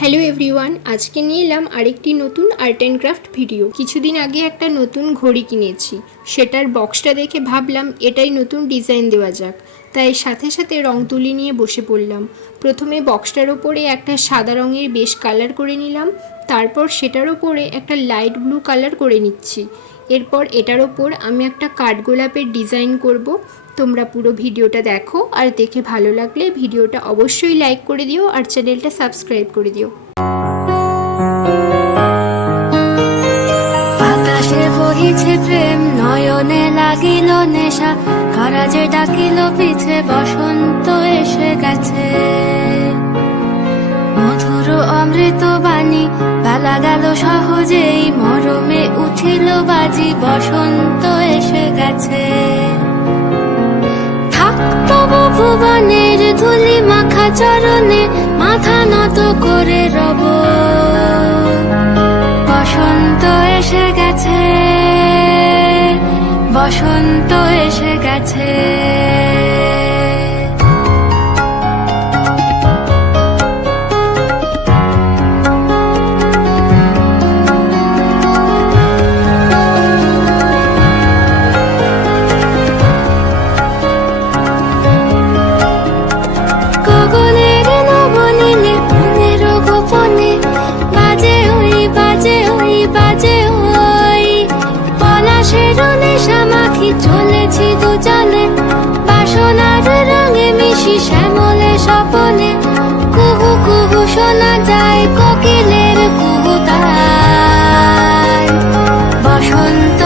Hello everyone, আজকে নিয়ে এলাম আরেকটি নতুন আর্ট অ্যান্ড ক্রাফট ভিডিও। কিছুদিন আগে একটা নতুন ঘড়ি কিনেছি, সেটার বক্সটা দেখে ভাবলাম এটাই নতুন ডিজাইন দেওয়া যাক, তাই সাথে সাথে রং তুলি নিয়ে বসে পড়লাম। প্রথমে বক্সটার ওপরে একটা সাদা রঙের বেশ কালার করে নিলাম, তারপর সেটার ওপরে একটা লাইট ব্লু কালার করে নিচ্ছি। এরপর এটার ওপর আমি একটা কাঠগোলাপের ডিজাইন করব। তোমরা পুরো ভিডিওটা দেখো, আর দেখে ভালো লাগলে ভিডিওটা অবশ্যই লাইক করে দিও আর চ্যানেলটা সাবস্ক্রাইব করে দিও। আকাশে বহিছে প্রেম, নয়নে লাগিল নেশা, কারা যে ডাকিল পিছে, বসন্ত এসে গেছে। মধুর অমৃত বাণী, বেলা গেল সহজেই, মরমে উঠিল বাজি, বসন্ত এসে গেছে। তবু ভুবনের ধুলি মাখা চরণে, মাথা নত করে রব। বসন্ত এসে গেছে, বসন্ত এসে গেছে। চলেছি দুজনে বাসনার রঙে মিশি, শ্যামলে স্বপনে কুহু কুহু শোনা যায় কোকিলের কুহুতান। বসন্ত